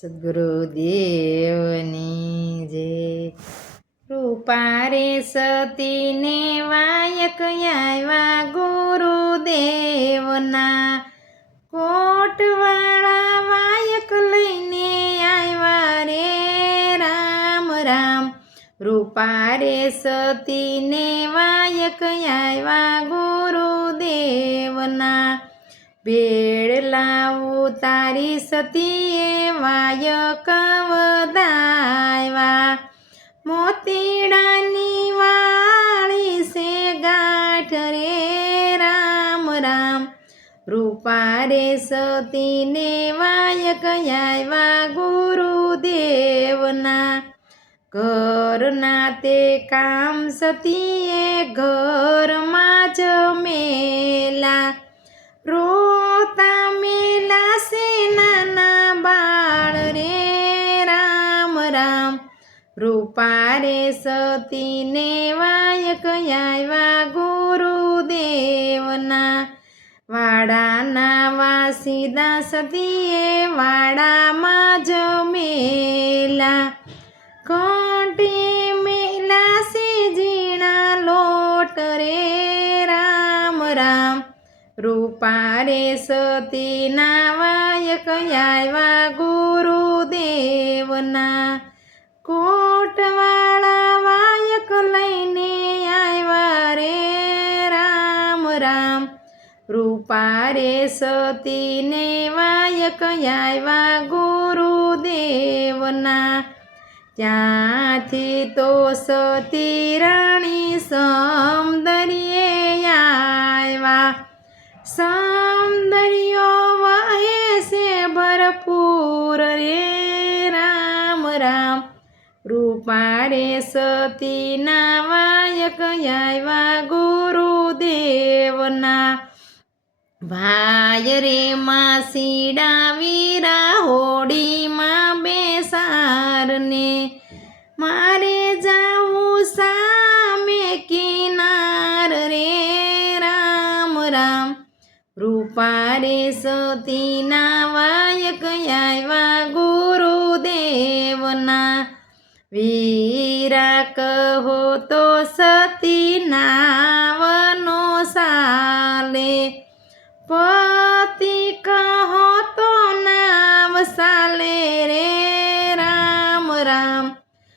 સદગુરુદેવની જય. રૂપારે સતીને વાયક આવ્યા ગુરુદેવના, કોટવાળા વાયક લઈને આવ્યા રે રામ રામ. રૂપારે સતીને વાયક આવ્યા ગુરુદેવના, બેડલા ઉતારી સતીએ વાયક વધાવ્યા, મોતીડાની વાળી સે ગાંઠ રે રામ રામ. રૂપારે સતીને વાયક આવ્યા ગુરુદેવના, ઘરના તે કામ સતીએ ઘરમાં જ મેલા, રોતા મેલા સે નાના બાળ રે રામ રામ. રૂપારે સતીને વાયક આવ્યા ગુરુદેવના, વાડાના વાસીદા સતીએ વાડામાં જ મેલા, કંઠે મેલા સે ઝીણા લોટ રે રામ રામ. રૂપારે સતીના વાયક આવ્યા ગુરુદેવના, કોટવાળા વાયક લઈને આવ્યા રે રામ રામ. રૂપારે સતીને વાયક આવ્યા ગુરુદેવના, ત્યાંથી તો સતી રાણી સમદરીએ આવ્યા, સૌંદર્યો વહે છે ભરપૂર રે રામ રામ. રૂપારે સતીના વાયક આવ્યા ગુરુદેવના, ભાઈ રે માસીડા વીરા હોડીમાં બેસારને, મારે જાવું સામે કિનાર રે રામ રામ. રૂપારે સતીના વાયક આવ્યા ગુરુદેવના, વીરા કહો તો સતી નાવનો સાલે, પતિ કહો તો નાવ સાલે રે રામ રામ.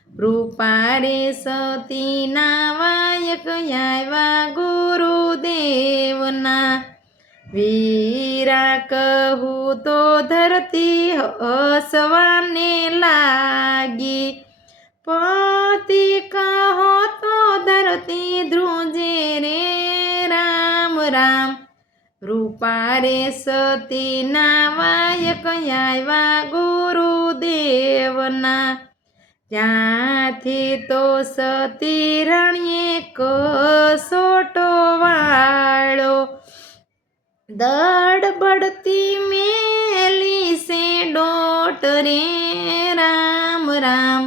રૂપારે સતીના વાયક આવ્યા ગુરુદેવના, વીરા કહું તો ધરતી હસવાને લાગી, પતિ કહો તો ધરતી ધ્રુજે રે રામ રામ. રૂપારે સતીના વાયક આવ્યા ગુરુદેવના, ત્યાંથી તો સતી રાણીએ કસોટો વાળો, દડબડતી મેલી સે ડોટ રે રામ રામ.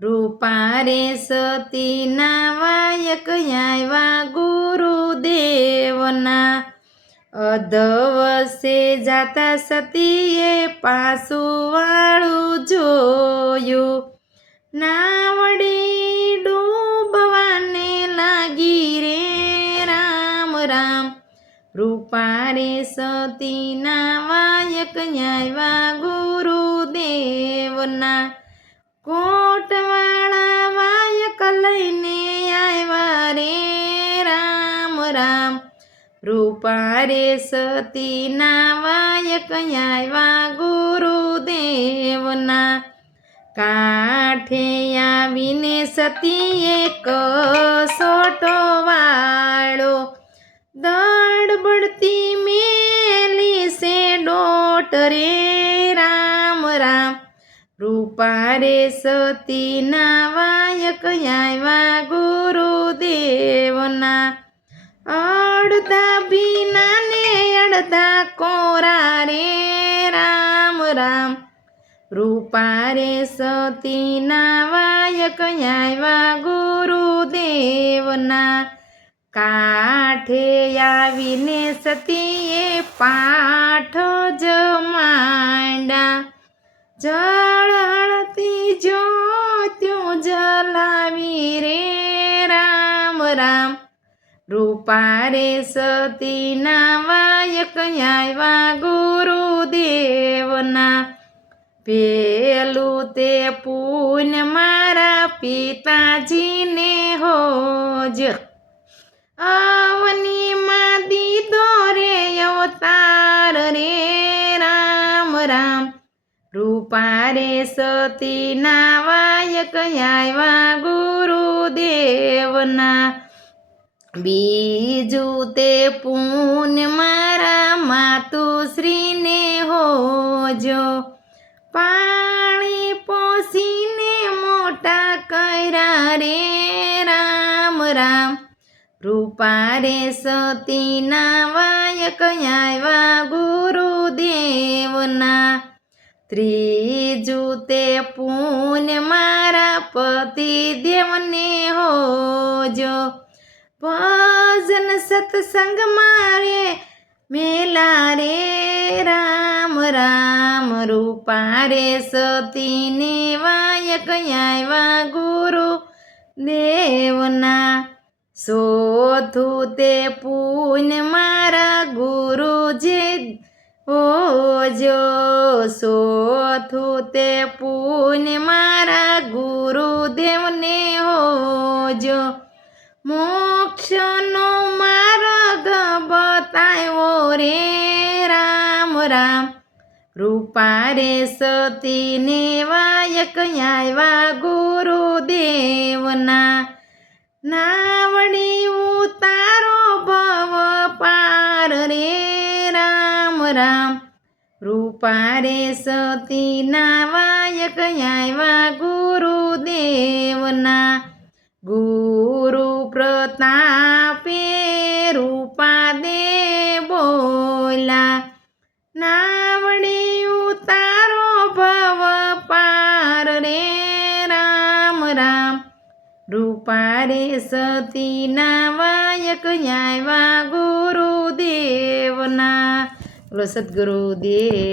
રૂપારે સતીના વાયક આવ્યા ગુરુદેવના, અધવસે જાતા સતીએ પાસું વાળું જોયું, નાવડી ડૂબવાને લાગી રે રામ રામ. રૂપારે સતીના વાયક આવ્યા ગુરુદેવના, કોટવાળા વાયક લઈને આવ્યા રે રામ રામ. રૂપારે સતીના વાયક આવ્યા ગુરુદેવના, કાંઠે આવીને સતીએ કસોટો વાળો, દડબડતી મેલી સે ડોટ રે રામ રામ. રૂપારે સતીના વાયક આવ્યા ગુરુદેવના, અડધા ભીના ને અડધા કોરા રે રામ રામ. રૂપારે સતીના વાયક આવ્યા ગુરુદેવના, કાંઠે આવીને સતીએ પાઠ જ માંડા, રે રામ રામ રૂપા રે સતીના વાયક આવ્યા ગુરુદેવના પેલું તે પુણ્ય મારા પિતાજીને હોજ અવનીમાં દીધો રે અવતાર રે રામ રામ રૂપા રે સતીના વાયક આવ્યા ગુરુદેવના બીજું તે પુણ્ય મારા માતુશ્રીને હોજો પાણી પોસીને મોટા કર્યા રે રામ રામ રૂપા રે સતીના વાયક આવ્યા ગુરુદેવના ત્રીજું તે પુણ્ય મારા પતિદેવને હોજો ભજન સત્સંગ મારે મેલા રે રામ રામ રૂપા રે સતીને વાયક આવ્યા ગુરુ દેવના ચોથું તે પુણ્ય મારા ગુરુજી હોજો ચોથું તે પુણ્ય મારા ગુરુદેવને હોજો મોક્ષનો માર્ગ બતાવ્યો રે રામ રામ રૂપા રે સતીને વાયક આવ્યા ગુરુદેવના નાવડી ઉતારો ભવ પાર રે રામ રામ રૂપા રે સતીના વાયક આવ્યા ગુરુદેવના ગુરુ પ્રતાપે રૂપા દે બોલા નાવડી ઉતારો ભવ પાર રે રામ રામ રૂપા રે સતીના વાયક આવ્યા ગુરુદેવના. બોલો સદગુરુદેવ.